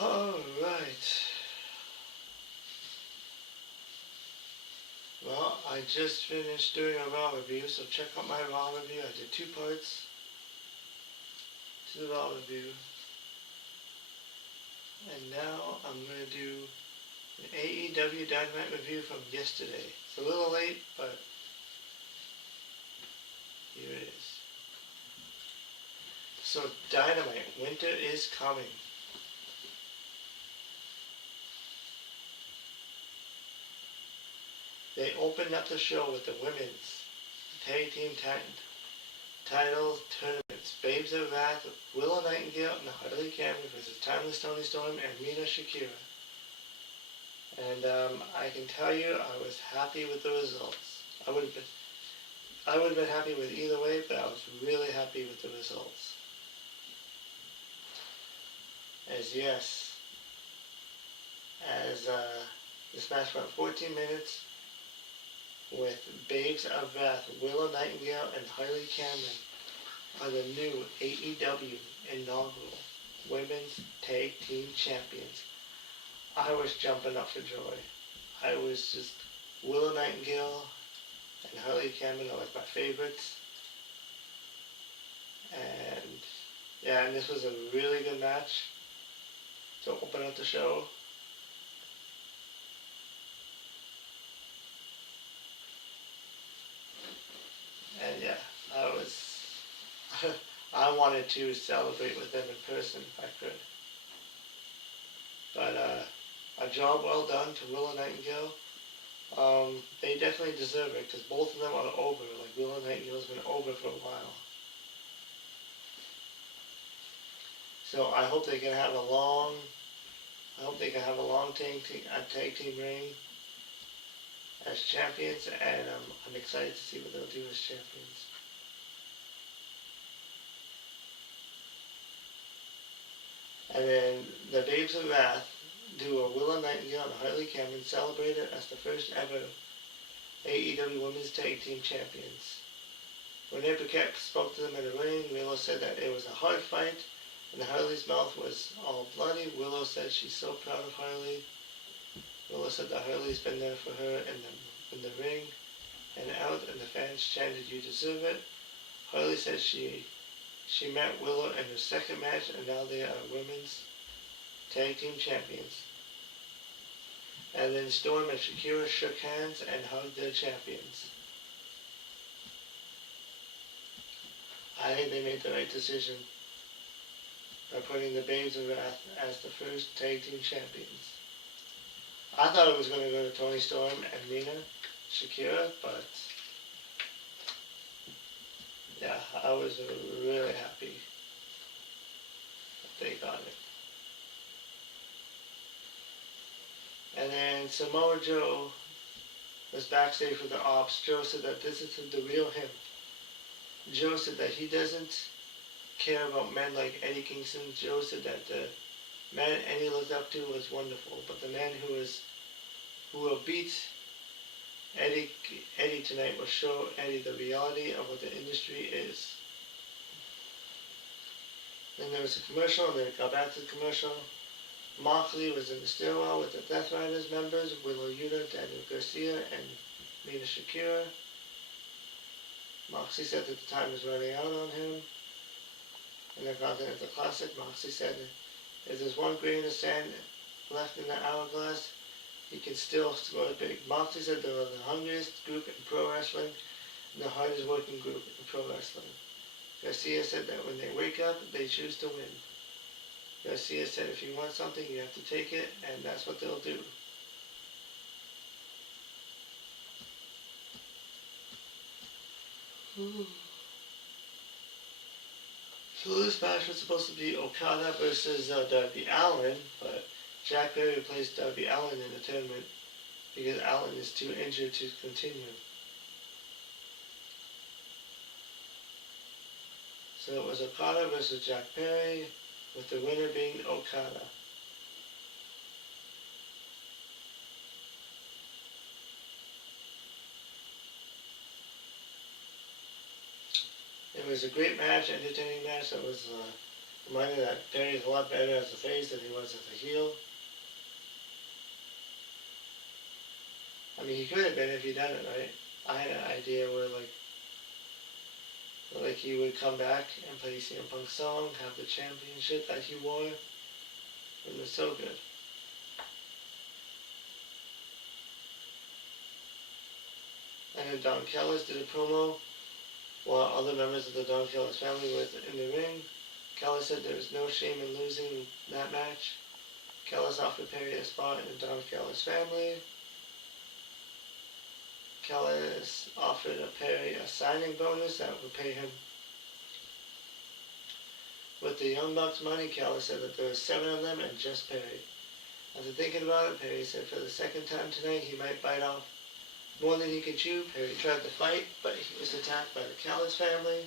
Alright. Well, I just finished doing a Raw review, so check out my Raw review. I did 2 parts to the Raw review. And now I'm going to do an AEW Dynamite review from yesterday. It's a little late, but here it is. So Dynamite, winter is coming. They opened up the show with the women's tag team title tournaments. Babes of Wrath, Willow Nightingale, and Harley Cameron versus Timeless Toni Storm and Mina Shakira. And I can tell you, I was happy with the results. I would have been happy with either way, but I was really happy with the results. As this match went 14 minutes with Babes of Wrath, Willow Nightingale, and Harley Cameron are the new AEW inaugural Women's Tag Team Champions. I was jumping up for joy. I was just, Willow Nightingale and Harley Cameron are like my favorites. And yeah, and this was a really good match to open up the show. And yeah, I wanted to celebrate with them in person if I could. But a job well done to Willow Nightingale. They definitely deserve it because both of them are over. Like Willow Nightingale's been over for a while. So I hope they can have a long tag team reign as champions, and I'm excited to see what they'll do as champions. And then the Babes of Wrath duo Willow Nightingale and Harley Cameron celebrated as the first ever AEW Women's Tag Team Champions. When Paquette spoke to them in the ring, Willow said that it was a hard fight and Harley's mouth was all bloody. Willow said she's so proud of Harley. Willow said that Harley's been there for her in the ring and out, and the fans chanted, "You deserve it." Harley said she met Willow in her second match, and now they are women's tag team champions. And then Storm and Shakira shook hands and hugged their champions. I think they made the right decision by putting the Babes of Wrath as the first tag team champions. I thought it was going to go to Toni Storm and Mina Shakira, but yeah, I was really happy that they got it. And then Samoa Joe was backstage with the Ops. Joe said that this isn't the real him. Joe said that he doesn't care about men like Eddie Kingston. Joe said that the man Eddie looked up to was wonderful, but the man who will beat Eddie tonight will show Eddie the reality of what the industry is. Then there was a commercial, and then it got back to the commercial. Moxley was in the stairwell with the Death Riders members, Willow Yuta, Daniel Garcia, and Mina Shakira. Moxley said that the time was running out on him. In the Continental Classic, Moxley said if there's one grain of sand left in the hourglass, he can still score big. Moxley said they were the hungriest group in pro wrestling and the hardest working group in pro wrestling. Garcia said that when they wake up, they choose to win. Garcia said if you want something, you have to take it, and that's what they'll do. So this match was supposed to be Okada versus Darby Allin, but Jack Perry replaced Darby Allin in the tournament because Allin is too injured to continue. So it was Okada versus Jack Perry, with the winner being Okada. It was a great match, entertaining match. That was reminded that Perry's a lot better as a face than he was as a heel. I mean, he could have been if he'd done it right. I had an idea where like he would come back and play CM Punk's song, have the championship that he wore. It was so good. And then Don Callis did a promo while other members of the Don Callis family were in the ring. Callis said there was no shame in losing that match. Callis offered Perry a spot in the Don Callis family. Callis offered Perry a signing bonus that would pay him. With the Young Bucks money, Callis said that there were 7 of them and just Perry. After thinking about it, Perry said for the second time tonight he might bite off more than he could chew. Perry tried to fight, but he was attacked by the Callis family.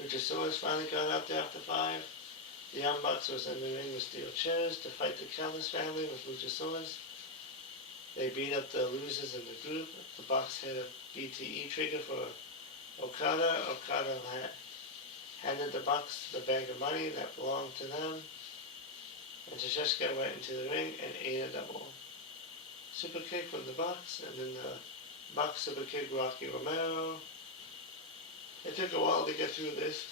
Luchasaurus finally got out there after 5. The Young Bucks was in the ring with steel chairs to fight the Callis family with Luchasaurus. They beat up the losers in the group. The Bucks hit a BTE trigger for Okada. Okada handed the Bucks the bag of money that belonged to them. And Takeshita went into the ring and ate a double super kick from the Bucks, and then the Bucks super kick Rocky Romero. It took a while to get through this.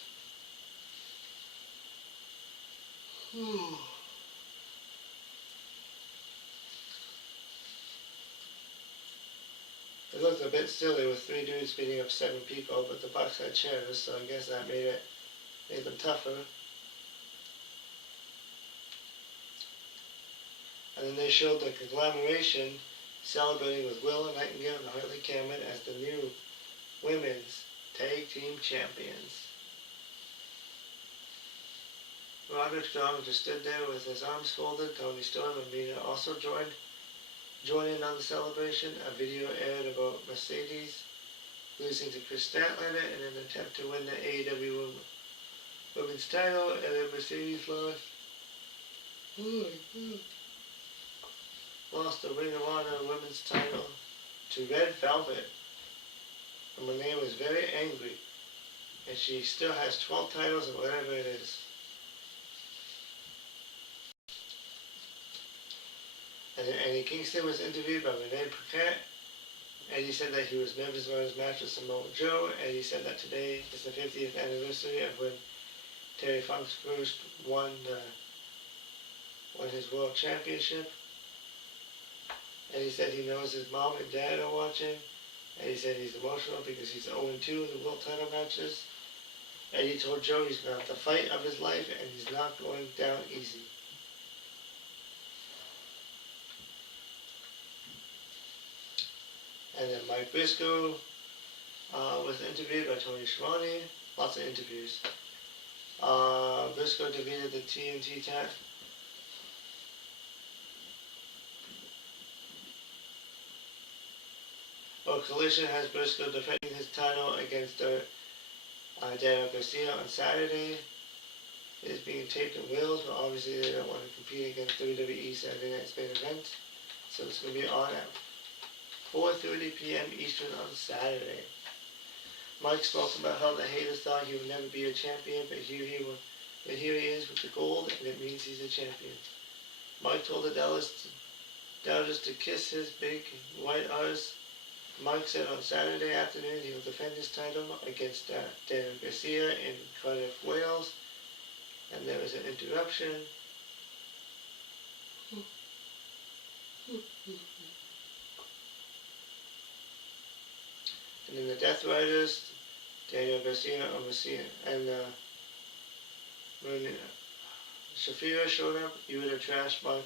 It looked a bit silly with 3 dudes beating up 7 people, but the Bucks had chairs, so I guess that made them tougher. And then they showed the conglomeration celebrating with Willow Nightingale and Harley Cameron as the new women's tag team champions. Roderick Strong just stood there with his arms folded. Tony Storm and Mina also joined in on the celebration. A video aired about Mercedes losing to Chris Statlander in an attempt to win the AEW Women's title, and then Mercedes lost the Ring of Honor Women's title to Red Velvet. And Renee was very angry, and she still has 12 titles or whatever it is. And then Eddie Kingston was interviewed by Renee Paquette. Eddie said that he was nervous about his match with Samoa Joe. Eddie said that today is the 50th anniversary of when Terry Funk first won his world championship. And he said he knows his mom and dad are watching. And he said he's emotional because he's 0-2 in the world title matches. And he told Joe he's going to have the fight of his life and he's not going down easy. And then Mike Briscoe was interviewed by Tony Schiavone. Lots of interviews. Briscoe defeated the TNT tag. Collision has Briscoe defending his title against Daniel Garcia on Saturday. It is being taped in Wales, but obviously they don't want to compete against WWE Saturday Night's main event. So it's going to be on at 4:30 p.m. Eastern on Saturday. Mike spoke about how the haters thought he would never be a champion, but here he is with the gold, and it means he's a champion. Mike told the doubters to kiss his big white arse. Mike said on Saturday afternoon he will defend his title against Daniel Garcia in Cardiff, Wales. And there was an interruption. And then the Death Riders, Daniel Garcia and Shafira showed up. Yuta trashed Mike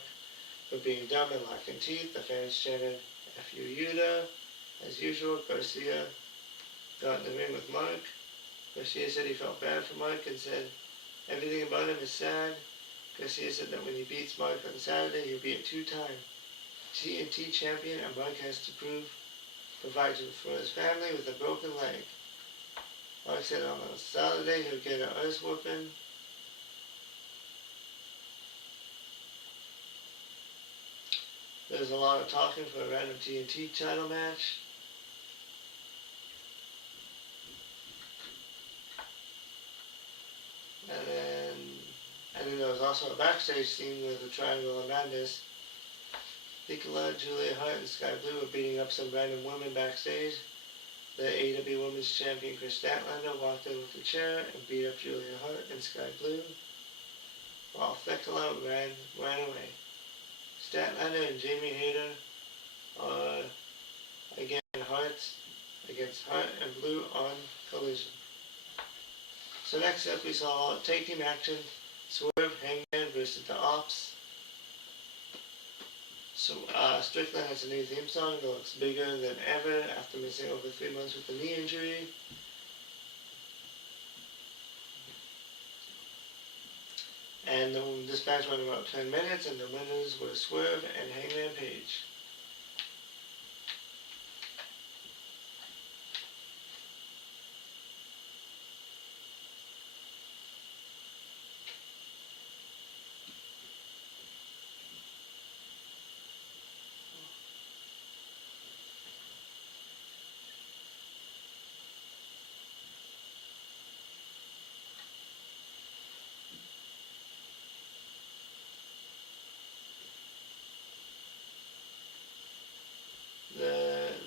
for being dumb and lacking teeth. The fans chanted, "F you, Yuta." As usual, Garcia got in the ring with Mark. Garcia said he felt bad for Mark and said everything about him is sad. Garcia said that when he beats Mark on Saturday, he'll be a 2-time TNT champion, and Mark has to provide for his family with a broken leg. Mark said on Saturday he'll get an ice whooping. There's a lot of talking for a random TNT title match. And then there was also a backstage scene with the Triangle of Madness. Nicola, Julia Hart, and Sky Blue were beating up some random women backstage. The AEW Women's Champion Chris Statlander walked in with a chair and beat up Julia Hart and Sky Blue, while Thekla ran away. Statlander and Jamie Hayter are again against Hart and Blue on Collision. So next up we saw tag team action, Swerve, Hangman versus the Ops. So Strickland has a new theme song that looks bigger than ever after missing over 3 months with a knee injury. And this match went about 10 minutes, and the winners were Swerve and Hangman Page.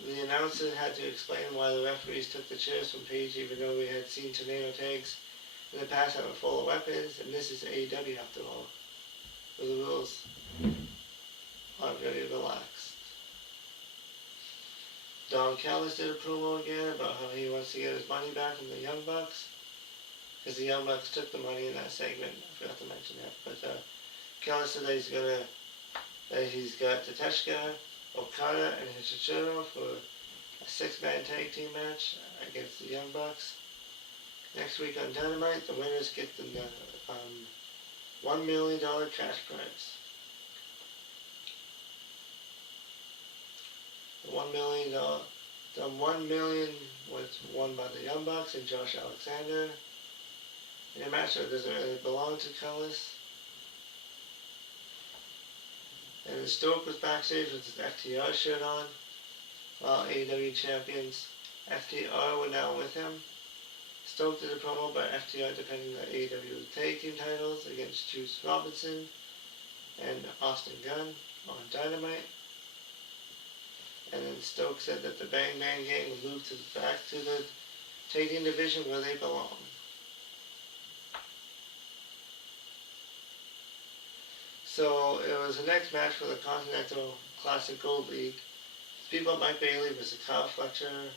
The announcer had to explain why the referees took the chairs from Page, even though we had seen tornado tags in the past that were full of weapons, and this is AEW after all, where the rules are very relaxed. Don Callis did a promo again about how he wants to get his money back from the Young Bucks, because the Young Bucks took the money in that segment. I forgot to mention that, but Callis said that he's got Tateshka, Okada, and Hichiro for a 6-man tag team match against the Young Bucks. Next week on Dynamite, the winners get the $1 million cash prize. The $1 million was won by the Young Bucks and Josh Alexander in a match that doesn't really belong to Callis. And then Stoke was backstage with his FTR shirt on, while AEW champions FTR were now with him. Stoke did a promo about FTR defending the AEW tag team titles against Juice Robinson and Austin Gunn on Dynamite. And then Stoke said that the Bang Bang Gang would move back to the tag team division where they belong. So it was the next match for the Continental Classic Gold League. Speedball Mike Bailey versus Kyle Fletcher.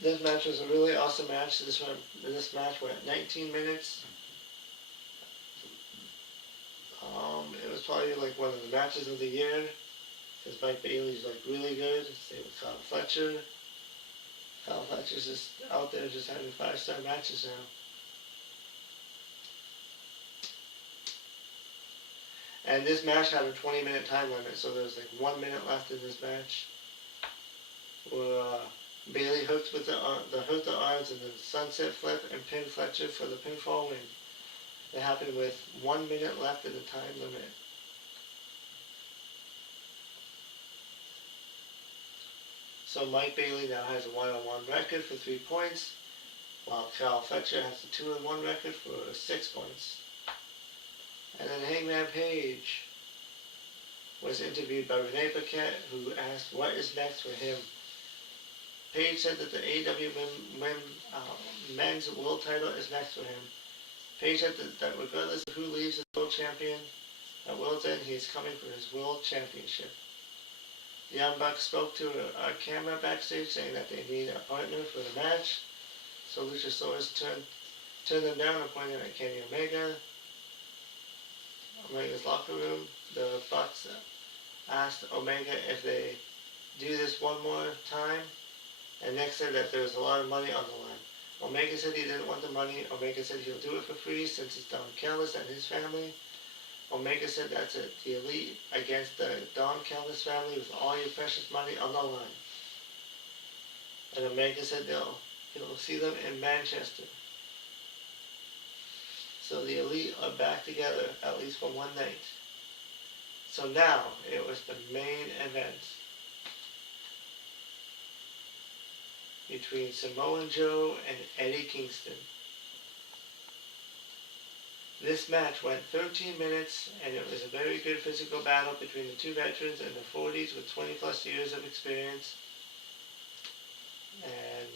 This match was a really awesome match. This match went 19 minutes. It was probably like one of the matches of the year, because Mike Bailey's like really good. Same with Kyle Fletcher. Kyle Fletcher's just out there just having 5-star matches now. And this match had a 20-minute time limit, so there was like 1 minute left in this match, where Bailey hooked with the arms and then sunset flip and pinned Fletcher for the pinfall win. It happened with 1 minute left in the time limit. So Mike Bailey now has a 1-on-1 record for 3 points, while Kyle Fletcher has a 2-on-1 record for 6 points. And then Hangman Page was interviewed by Renee Paquette, who asked what is next for him. Page said that the AEW men's world title is next for him. Page said that regardless of who leaves as world champion, at World's End he is coming for his world championship. The Young Bucks spoke to a camera backstage saying that they need a partner for the match, so Luchasaurus turned them down and pointed at Kenny Omega's locker room. The Bucks asked Omega if they do this one more time, and Nick said that there was a lot of money on the line. Omega said he didn't want the money. Omega said he'll do it for free since it's Don Callis and his family. Omega said that's it. The Elite against the Don Callis family with all your precious money on the line. And Omega said he'll see them in Manchester. So the Elite are back together, at least for one night. So now, it was the main event. between Samoa Joe and Eddie Kingston. This match went 13 minutes, and it was a very good physical battle between the two veterans in their 40s with 20 plus years of experience. And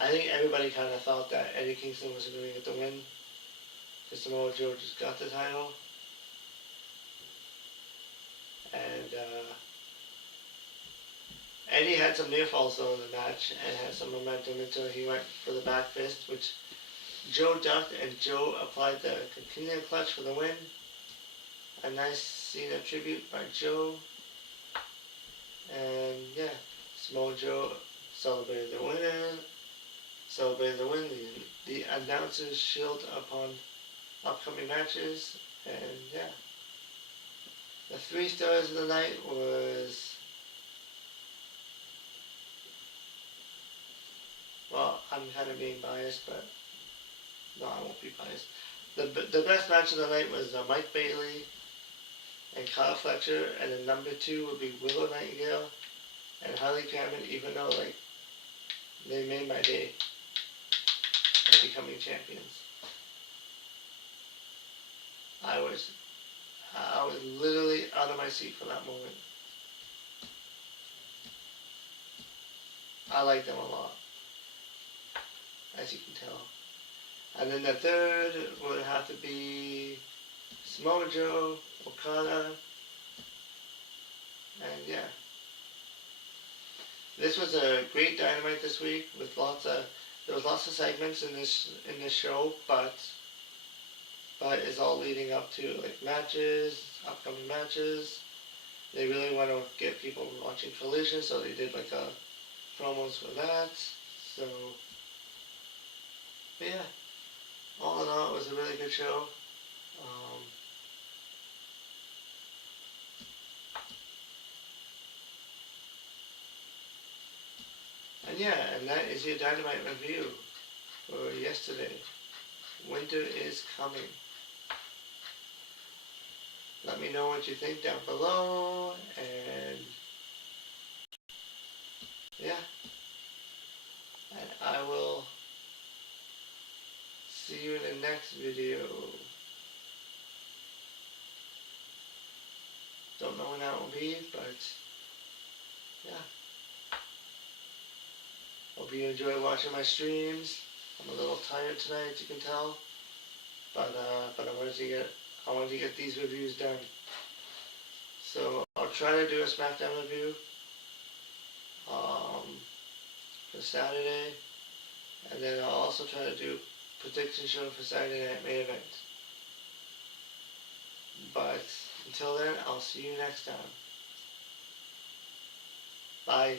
I think everybody kind of thought that Eddie Kingston was going to get the win because Samoa Joe just got the title. And Eddie had some near falls though in the match and had some momentum until he went for the back fist, which Joe ducked, and Joe applied the continuing clutch for the win. A nice scene of tribute by Joe. And yeah, Samoa Joe celebrated the winner, celebrated the win. The announcers shield upon upcoming matches, and yeah. The 3 stars of the night was, well, I'm kind of being biased, but no, I won't be biased. The best match of the night was Mike Bailey and Kyle Fletcher, and then number 2 would be Willow Nightingale and Harley Cameron, even though like they made my day by becoming champions. I was literally out of my seat for that moment. I like them a lot, as you can tell. And then the third would have to be Samoa Joe, Okada, and yeah. This was a great Dynamite this week with there was lots of segments in this show, but it's all leading up to like matches, upcoming matches. They really want to get people watching Collision, so they did like promos for that. So, but yeah, all in all, it was a really good show. And yeah, and that is your Dynamite review for yesterday. Winter is coming. Let me know what you think down below, and yeah, and I will see you in the next video. Don't know when that will be, but yeah. Hope you enjoy watching my streams. I'm a little tired tonight, as you can tell, but I wanted to get these reviews done. So I'll try to do a SmackDown review for Saturday, and then I'll also try to do prediction show for Saturday Night Main Event. But until then, I'll see you next time. Bye.